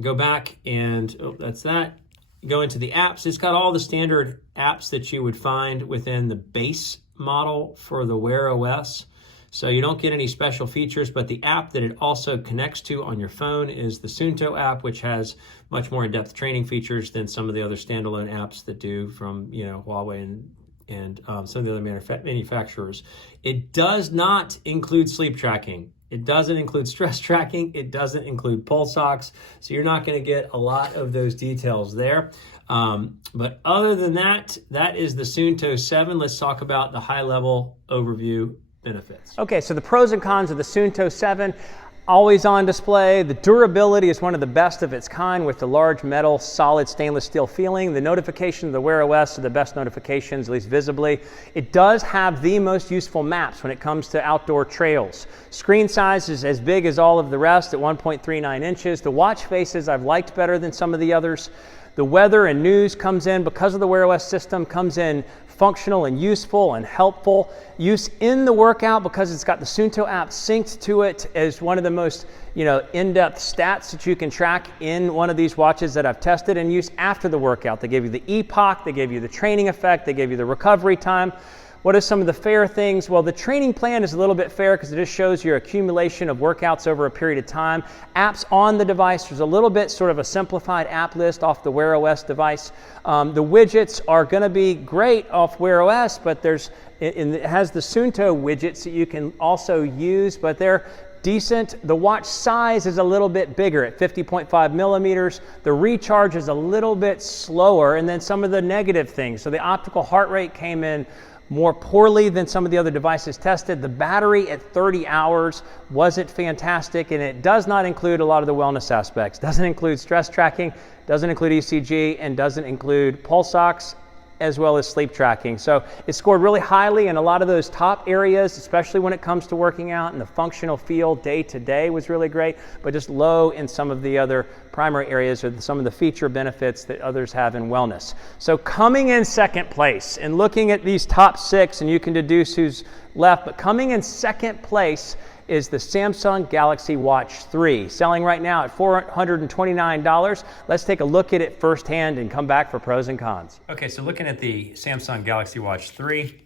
go back and, oh, that's that. Go into the apps. It's got all the standard apps that you would find within the base model for the Wear OS. So you don't get any special features, but the app that it also connects to on your phone is the Suunto app, which has much more in-depth training features than some of the other standalone apps that do from, you know, Huawei and some of the other manufacturers. It does not include sleep tracking. It doesn't include stress tracking. It doesn't include pulse ox. So you're not going to get a lot of those details there. But other than that, that is the Suunto 7. Let's talk about the high-level overview benefits. Okay, so the pros and cons of the Suunto 7. Always on display. The durability is one of the best of its kind with the large metal, solid stainless steel feeling. The notification of the Wear OS are the best notifications, at least visibly. It does have the most useful maps when it comes to outdoor trails. Screen size is as big as all of the rest at 1.39 inches. The watch faces I've liked better than some of the others. The weather and news comes in because of the Wear OS system, comes in functional and useful and helpful. Use in the workout because it's got the Suunto app synced to it as one of the most in-depth stats that you can track in one of these watches that I've tested, and use after the workout. They give you the epoch, they give you the training effect, they give you the recovery time. What are some of the fair things? Well, the training plan is a little bit fair because it just shows your accumulation of workouts over a period of time. Apps on the device, there's a little bit sort of a simplified app list off the Wear OS device. The widgets are going to be great off Wear OS, but it has the Suunto widgets that you can also use, but they're decent. The watch size is a little bit bigger at 50.5 millimeters. The recharge is a little bit slower, and then some of the negative things. So the optical heart rate came in more poorly than some of the other devices tested. The battery at 30 hours wasn't fantastic, and it does not include a lot of the wellness aspects. Doesn't include stress tracking, doesn't include ECG, and doesn't include pulse ox, as well as sleep tracking. So it scored really highly in a lot of those top areas, especially when it comes to working out, and the functional feel day to day was really great, but just low in some of the other primary areas or some of the feature benefits that others have in wellness. So coming in second place, and looking at these top 6, and you can deduce who's left, but coming in second place is the Samsung Galaxy Watch 3, selling right now at $429. Let's take a look at it firsthand and come back for pros and cons. Okay, so looking at the Samsung Galaxy Watch 3,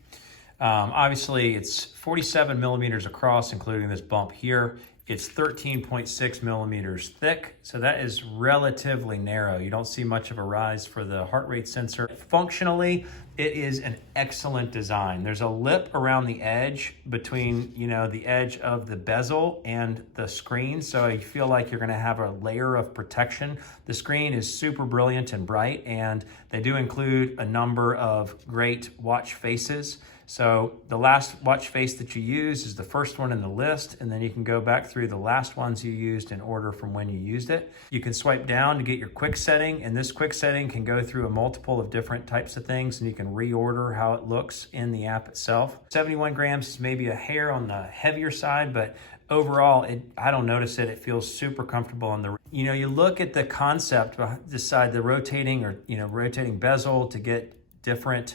obviously it's 47 millimeters across, including this bump here. It's 13.6 millimeters thick, so that is relatively narrow. You don't see much of a rise for the heart rate sensor. Functionally, it is an excellent design. There's a lip around the edge between, the edge of the bezel and the screen, so you feel like you're gonna have a layer of protection. The screen is super brilliant and bright, and they do include a number of great watch faces. So the last watch face that you use is the first one in the list, and then you can go back through the last ones you used in order from when you used it. You can swipe down to get your quick setting, and this quick setting can go through a multiple of different types of things, and you can reorder how it looks in the app itself. 71 grams is maybe a hair on the heavier side, but overall, I don't notice it. It feels super comfortable on the, you look at the concept behind this side, the rotating rotating bezel to get different,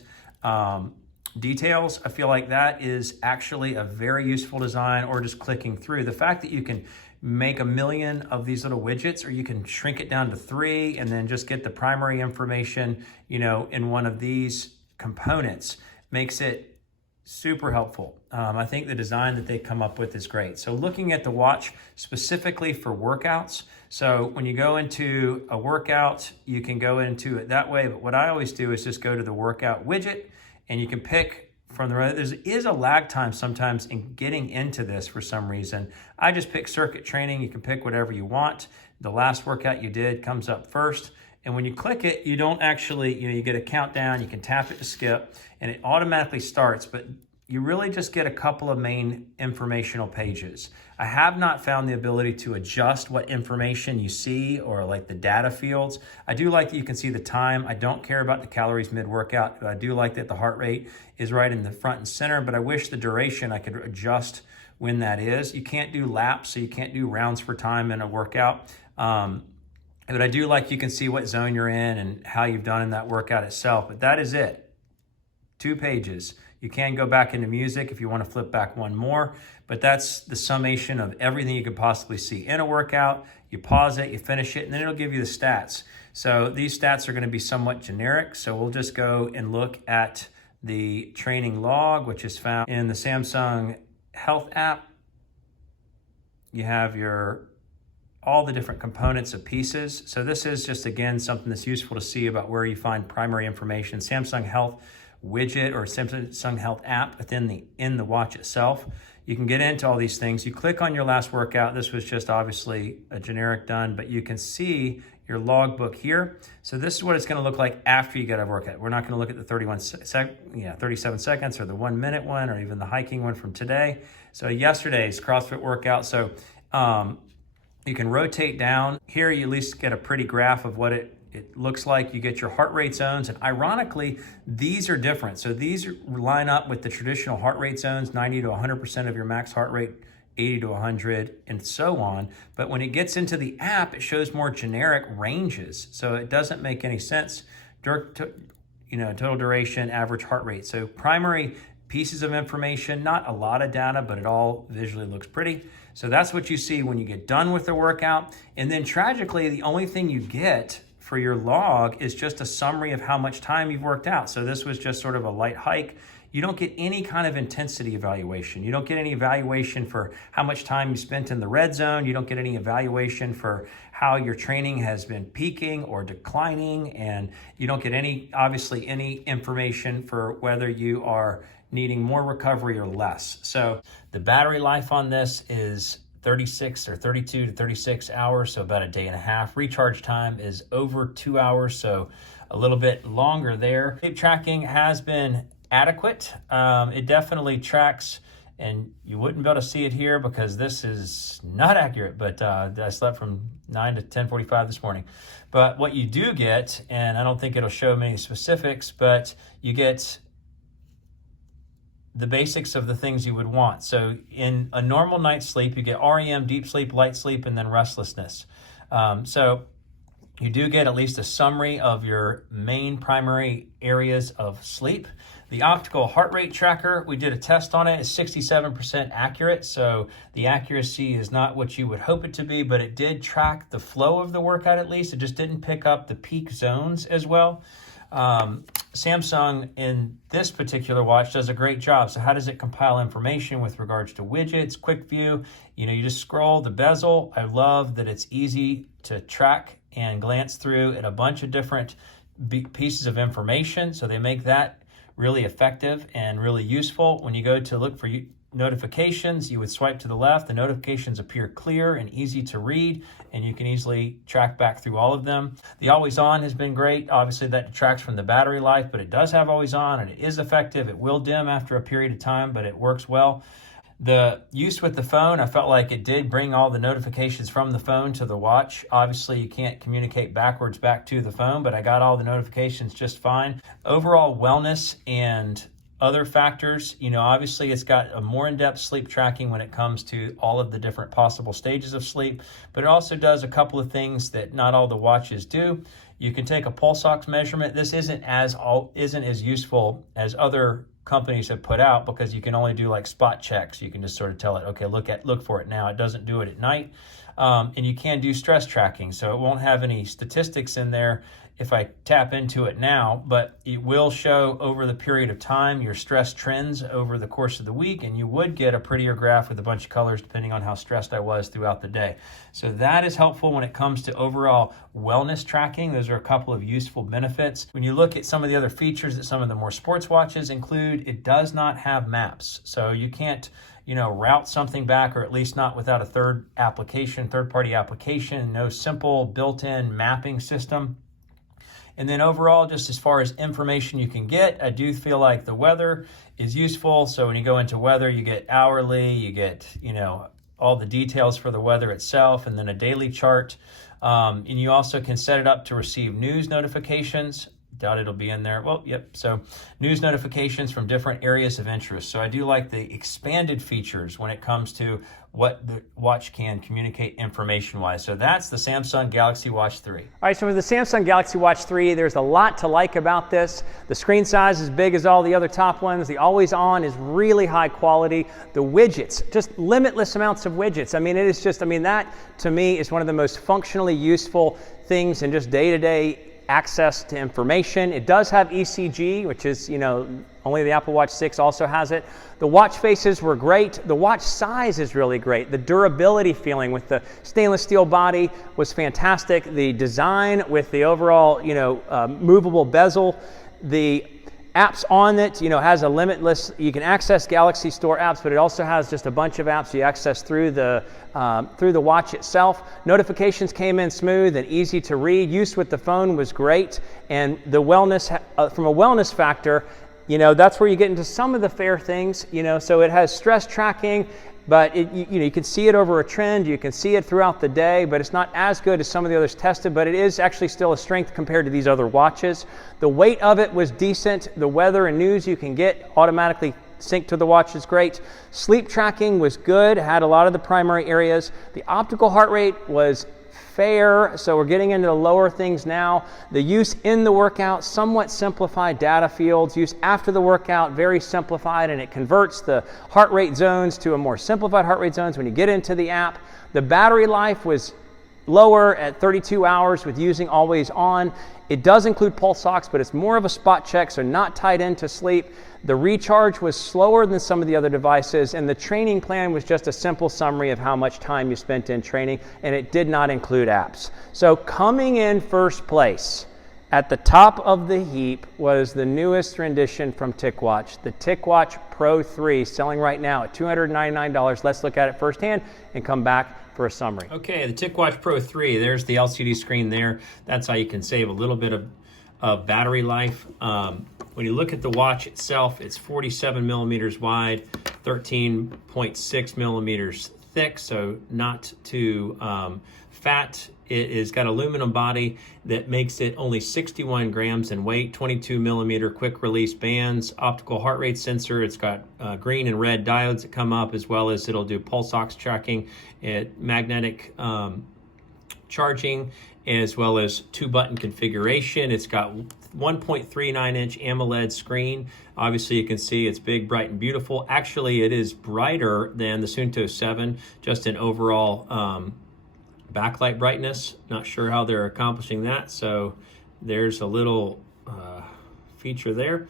details. I feel like that is actually a very useful design, or just clicking through. The fact that you can make a million of these little widgets, or you can shrink it down to 3 and then just get the primary information, in one of these components, makes it super helpful. I think the design that they come up with is great. So looking at the watch specifically for workouts, so when you go into a workout, you can go into it that way, but what I always do is just go to the workout widget, and you can pick from the row. There is a lag time sometimes in getting into this for some reason. I just pick circuit training. You can pick whatever you want. The last workout you did comes up first. And when you click it, you don't actually, you get a countdown. You can tap it to skip, and it automatically starts. But you really just get a couple of main informational pages. I have not found the ability to adjust what information you see, or like the data fields. I do like that you can see the time. I don't care about the calories mid-workout, but I do like that the heart rate is right in the front and center, but I wish the duration I could adjust when that is. You can't do laps, so you can't do rounds per time in a workout. But I do like you can see what zone you're in and how you've done in that workout itself, but that is it. 2 pages. You can go back into music if you want to flip back one more, but that's the summation of everything you could possibly see in a workout. You pause it, you finish it, and then it'll give you the stats. So these stats are going to be somewhat generic, so we'll just go and look at the training log, which is found in the Samsung Health app. You have all the different components of pieces. So this is just, again, something that's useful to see about where you find primary information. Samsung Health widget or Samsung Health app in the watch itself. You can get into all these things. You click on your last workout. This was just obviously a generic done, but you can see your logbook here. So this is what it's going to look like after you get a workout. We're not going to look at the 37 seconds or the 1 minute one, or even the hiking one from today. So yesterday's CrossFit workout. So you can rotate down. Here you at least get a pretty graph of what it looks like. You get your heart rate zones, and ironically, these are different. So these line up with the traditional heart rate zones, 90 to 100% of your max heart rate 80 to 100, and so on. But when it gets into the app, it shows more generic ranges. So it doesn't make any sense. Total duration, average heart rate. So primary pieces of information, not a lot of data, but it all visually looks pretty. So that's what you see when you get done with the workout. And then tragically, the only thing you get for your log is just a summary of how much time you've worked out. So this was just sort of a light hike. You don't get any kind of intensity evaluation. You don't get any evaluation for how much time you spent in the red zone. You don't get any evaluation for how your training has been peaking or declining. And you don't get obviously any information for whether you are needing more recovery or less. So the battery life on this is 36 or 32 to 36 hours, so about a day and a half. Recharge time is over 2 hours, so a little bit longer there. Sleep tracking has been adequate. It definitely tracks, and you wouldn't be able to see it here because this is not accurate, but I slept from 9 to 10:45 this morning. But what you do get, and I don't think it'll show many specifics, but you get the basics of the things you would want. So in a normal night's sleep, you get REM, deep sleep, light sleep, and then restlessness. So you do get at least a summary of your main primary areas of sleep. The optical heart rate tracker, we did a test on it, is 67% accurate. So the accuracy is not what you would hope it to be, but it did track the flow of the workout at least. It just didn't pick up the peak zones as well. Samsung in this particular watch does a great job. So how does it compile information with regards to widgets, quick view? You just scroll the bezel. I love that it's easy to track and glance through at a bunch of different pieces of information. So they make that really effective and really useful. When you go to look for notifications, you would swipe to the left. The notifications appear clear and easy to read, and you can easily track back through all of them. The always on has been great. Obviously that detracts from the battery life, but it does have always on and it is effective. It will dim after a period of time, but it works well. The use with the phone, I felt like it did bring all the notifications from the phone to the watch. Obviously, you can't communicate backwards back to the phone, but I got all the notifications just fine. Overall wellness and other factors, obviously it's got a more in-depth sleep tracking when it comes to all of the different possible stages of sleep, but it also does a couple of things that not all the watches do. You can take a pulse ox measurement. This isn't as useful as other companies have put out because you can only do like spot checks. You can just sort of tell it, okay, look for it now. It doesn't do it at night. And you can do stress tracking, so it won't have any statistics in there if I tap into it now, but it will show over the period of time your stress trends over the course of the week, and you would get a prettier graph with a bunch of colors depending on how stressed I was throughout the day. So that is helpful when it comes to overall wellness tracking. Those are a couple of useful benefits. When you look at some of the other features that some of the more sports watches include, it does not have maps. So you can't route something back, or at least not without a third-party application, no simple built-in mapping system. And then overall, just as far as information you can get, I do feel like the weather is useful. So when you go into weather, you get hourly, you get, all the details for the weather itself, and then a daily chart. And you also can set it up to receive news notifications. Doubt it'll be in there. Well, yep. So news notifications from different areas of interest. So I do like the expanded features when it comes to what the watch can communicate information-wise. So that's the Samsung Galaxy Watch 3. All right, so with the Samsung Galaxy Watch 3, there's a lot to like about this. The screen size is big as all the other top ones. The always on is really high quality. The widgets, just limitless amounts of widgets. That to me is one of the most functionally useful things in just day-to-day access to information. It does have ECG, which is, only the Apple Watch 6 also has it. The watch faces were great. The watch size is really great. The durability feeling with the stainless steel body was fantastic. The design with the overall, movable bezel, the apps on it, has a limitless, you can access Galaxy Store apps, but it also has just a bunch of apps you access through the watch itself. Notifications came in smooth and easy to read. Use with the phone was great. And the wellness, from a wellness factor, that's where you get into some of the fair things, so it has stress tracking, but you can see it over a trend, you can see it throughout the day, but it's not as good as some of the others tested, but it is actually still a strength compared to these other watches. The weight of it was decent. The weather and news you can get automatically sync to the watch is great. Sleep tracking was good, had a lot of the primary areas. The optical heart rate was fair, so we're getting into the lower things now. The use in the workout, somewhat simplified data fields. Use after the workout, very simplified, and it converts the heart rate zones to a more simplified heart rate zones when you get into the app. The battery life was lower at 32 hours with using always on. It does include pulse ox, but it's more of a spot check, so not tied into sleep. The recharge was slower than some of the other devices, and the training plan was just a simple summary of how much time you spent in training, and it did not include apps. So coming in first place at the top of the heap was the newest rendition from TicWatch, the TicWatch Pro 3, selling right now at $299. Let's look at it firsthand and come back for a summary. Okay, the TicWatch Pro 3, there's the LCD screen there. That's how you can save a little bit of battery life. When you look at the watch itself, it's 47 millimeters wide, 13.6 millimeters thick, so not too fat. It has got aluminum body that makes it only 61 grams in weight, 22 millimeter quick release bands, optical heart rate sensor. It's got green and red diodes that come up, as well as it'll do pulse ox tracking, magnetic charging, as well as 2-button configuration. It's got 1.39 inch AMOLED screen. Obviously you can see it's big, bright, and beautiful. Actually, it is brighter than the Suunto 7, just in overall backlight brightness. Not sure how they're accomplishing that, so there's a little feature there.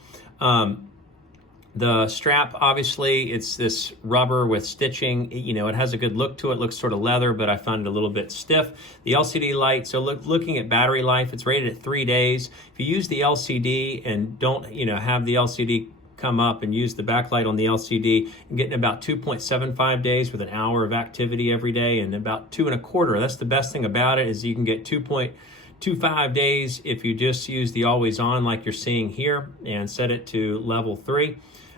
The strap, obviously, it's this rubber with stitching. You know, it has a good look to it. Looks sort of leather, but I found it a little bit stiff. The LCD light, so looking at battery life, it's rated at 3 days. If you use the LCD and don't, have the LCD come up and use the backlight on the LCD, and getting about 2.75 days with an hour of activity every day, and about 2.25. That's the best thing about it, is you can get 2.25 days if you just use the always on like you're seeing here and set it to level 3.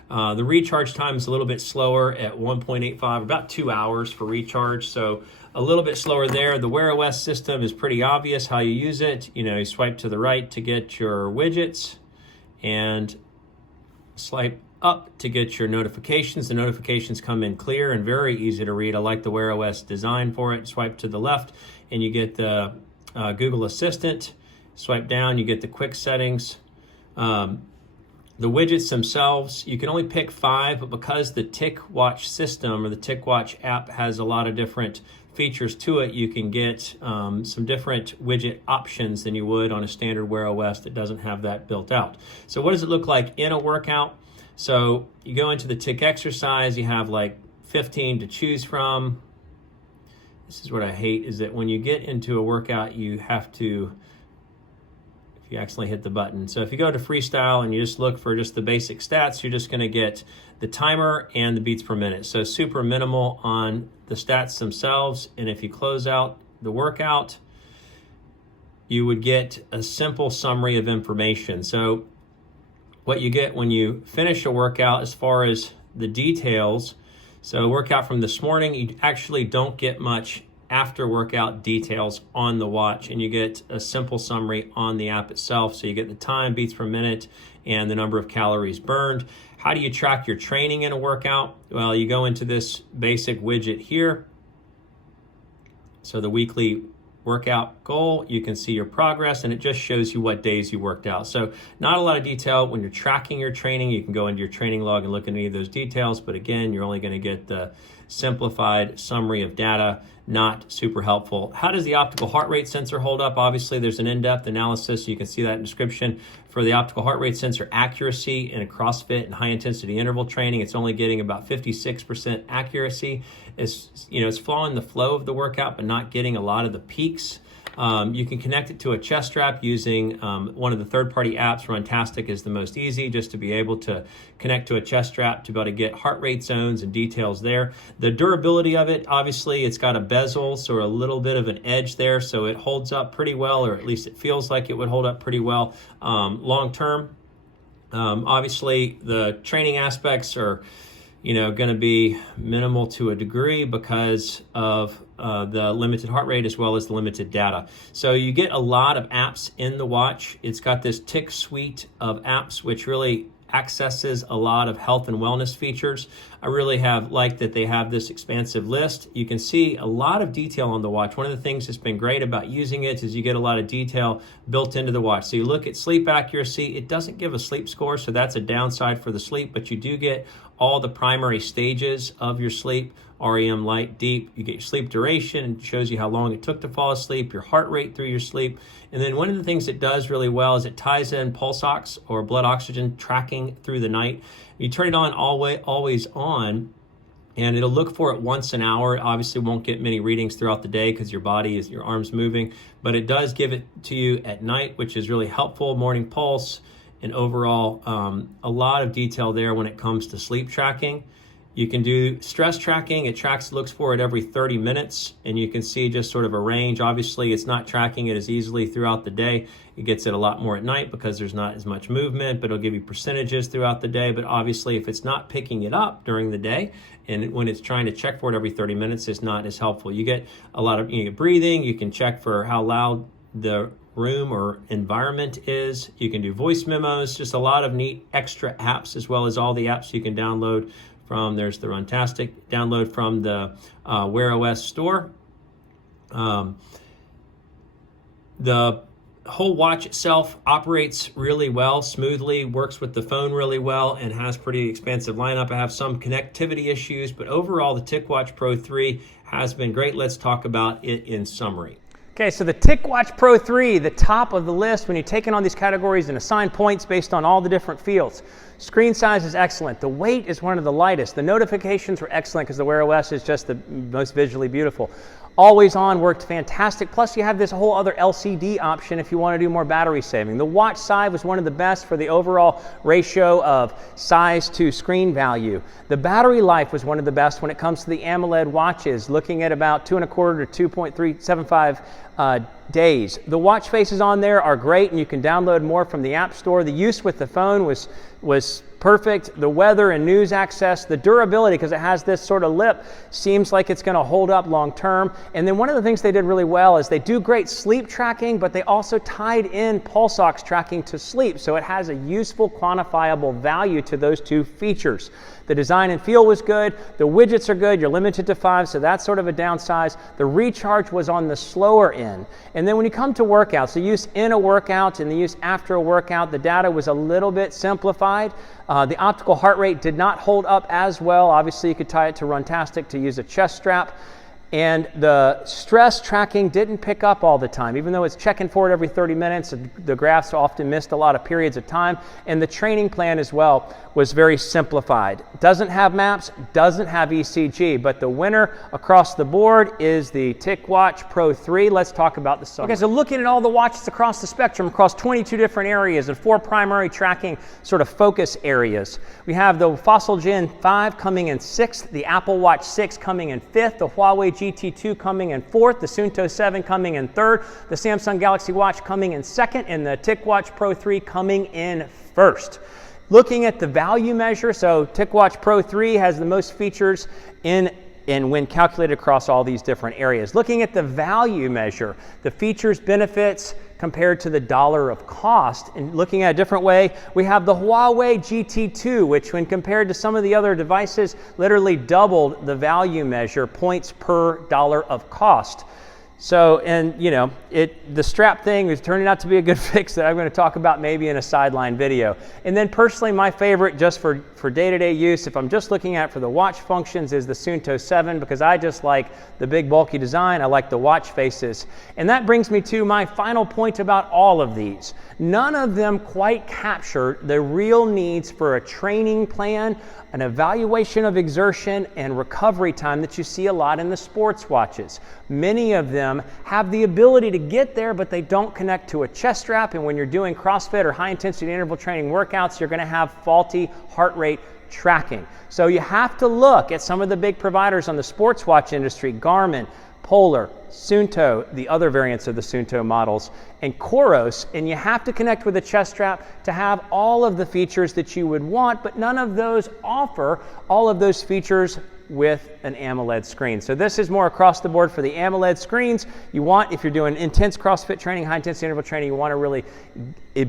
The recharge time is a little bit slower at 1.85, about 2 hours for recharge, so a little bit slower there. The Wear OS system is pretty obvious how you use it. You swipe to the right to get your widgets, and swipe up to get your notifications. The notifications come in clear and very easy to read. I like the Wear OS design for it. Swipe to the left and you get the Google Assistant. Swipe down, you get the quick settings. The widgets themselves, you can only pick 5, but because the TicWatch system or the TicWatch app has a lot of different features to it, you can get some different widget options than you would on a standard Wear OS that doesn't have that built out. So what does it look like in a workout? So you go into the Tic exercise, you have like 15 to choose from. This is what I hate, is that when you get into a workout, you have to, if you accidentally hit the button. So if you go to freestyle and you just look for just the basic stats, you're just gonna get the timer and the beats per minute. So super minimal on the stats themselves. And if you close out the workout, you would get a simple summary of information. So what you get when you finish a workout as far as the details, so workout from this morning, you actually don't get much after workout details on the watch, and you get a simple summary on the app itself. So you get the time, beats per minute, and the number of calories burned. How do you track your training in a workout? Well, you go into this basic widget here. So the weekly workout goal, you can see your progress, and it just shows you what days you worked out. So not a lot of detail. When you're tracking your training, you can go into your training log and look at any of those details, but again, you're only going to get the simplified summary of data. Not super helpful. How does the optical heart rate sensor hold up? Obviously, there's an in-depth analysis. You can see that in the description. For the optical heart rate sensor accuracy in a CrossFit and high-intensity interval training, it's only getting about 56% accuracy. It's following the flow of the workout, but not getting a lot of the peaks. You can connect it to a chest strap using one of the third-party apps. Runtastic is the most easy, just to be able to connect to a chest strap to be able to get heart rate zones and details there. The durability of it, obviously, it's got a bezel, so a little bit of an edge there, so it holds up pretty well, or at least it feels like it would hold up pretty well long-term. Obviously, the training aspects are going to be minimal to a degree because of the limited heart rate as well as the limited data. So you get a lot of apps in the watch. It's got this Tic suite of apps, which really accesses a lot of health and wellness features. I really have liked that they have this expansive list. You can see a lot of detail on the watch. One of the things that's been great about using it is you get a lot of detail built into the watch. So you look at sleep accuracy, it doesn't give a sleep score, so that's a downside for the sleep, but you do get all the primary stages of your sleep: REM, light, deep. You get your sleep duration, and it shows you how long it took to fall asleep, your heart rate through your sleep. And then one of the things it does really well is it ties in pulse ox, or blood oxygen tracking through the night. You turn it on always on, and it'll look for it once an hour. It obviously won't get many readings throughout the day because your arm's moving, but it does give it to you at night, which is really helpful. Morning pulse, and overall a lot of detail there when it comes to sleep tracking. You can do stress tracking. It looks for it every 30 minutes, and you can see just sort of a range. Obviously, it's not tracking it as easily throughout the day. It gets it a lot more at night because there's not as much movement, but it'll give you percentages throughout the day. But obviously, if it's not picking it up during the day, and when it's trying to check for it every 30 minutes, it's not as helpful. You get a lot of breathing. You can check for how loud the room or environment is. You can do voice memos, just a lot of neat extra apps, as well as all the apps you can download from. There's the Runtastic download from the Wear OS store. The whole watch itself operates really well, smoothly, works with the phone really well, and has pretty expansive lineup. I have some connectivity issues, but overall the TicWatch Pro 3 has been great. Let's talk about it in summary. Okay, so the TicWatch Pro 3, the top of the list when you're taking on these categories and assign points based on all the different fields. Screen size is excellent. The weight is one of the lightest. The notifications were excellent because the Wear OS is just the most visually beautiful. Always on worked fantastic. Plus you have this whole other LCD option if you want to do more battery saving. The watch size was one of the best for the overall ratio of size to screen value. The battery life was one of the best when it comes to the AMOLED watches, looking at about 2.25 to 2.375 days. The watch faces on there are great, and you can download more from the App Store. The use with the phone was perfect. The weather and news access, the durability, because it has this sort of lip, seems like it's going to hold up long term. And then one of the things they did really well is they do great sleep tracking, but they also tied in pulse ox tracking to sleep, so it has a useful quantifiable value to those two features. The design and feel was good. The widgets are good. You're limited to 5, so that's sort of a downsize. The recharge was on the slower end. And then when you come to workouts, the use in a workout and the use after a workout, the data was a little bit simplified. The optical heart rate did not hold up as well. Obviously, you could tie it to Runtastic to use a chest strap. And the stress tracking didn't pick up all the time. Even though it's checking for it every 30 minutes, the graphs often missed a lot of periods of time. And the training plan as well was very simplified. Doesn't have maps, doesn't have ECG, but the winner across the board is the TicWatch Pro 3. Let's talk about the summary. Okay, so looking at all the watches across the spectrum, across 22 different areas and 4 primary tracking sort of focus areas. We have the Fossil Gen 5 coming in 6th, the Apple Watch 6 coming in 5th, the Huawei GT2 coming in 4th, the Suunto 7 coming in 3rd, the Samsung Galaxy Watch coming in 2nd, and the TicWatch Pro 3 coming in 1st. Looking at the value measure, so TicWatch Pro 3 has the most features in when calculated across all these different areas. Looking at the value measure, the features, benefits compared to the dollar of cost, and looking at a different way, we have the Huawei GT2, which when compared to some of the other devices, literally doubled the value measure, points per dollar of cost. So, and you know, the strap thing is turning out to be a good fix that I'm going to talk about maybe in a sideline video. And then personally, my favorite just for day-to-day use, if I'm just looking at for the watch functions, is the Suunto 7, because I just like the big bulky design. I like the watch faces. And that brings me to my final point about all of these. None of them quite capture the real needs for a training plan, an evaluation of exertion, and recovery time that you see a lot in the sports watches. Many of them have the ability to get there, but they don't connect to a chest strap, and when you're doing CrossFit or high-intensity interval training workouts, you're going to have faulty heart rate tracking. So you have to look at some of the big providers on the sports watch industry: Garmin, Polar, Suunto, the other variants of the Suunto models, and Coros, and you have to connect with a chest strap to have all of the features that you would want, but none of those offer all of those features with an AMOLED screen. So this is more across the board for the AMOLED screens. You want, if you're doing intense CrossFit training, high intensity interval training, you want to really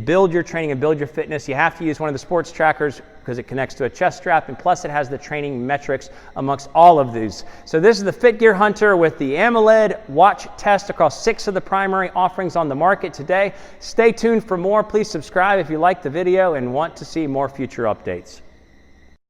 build your training and build your fitness. You have to use one of the sports trackers because it connects to a chest strap, and plus it has the training metrics amongst all of these. So this is the FitGear Hunter with the AMOLED watch test across 6 of the primary offerings on the market today. Stay tuned for more. Please subscribe if you liked the video and want to see more future updates.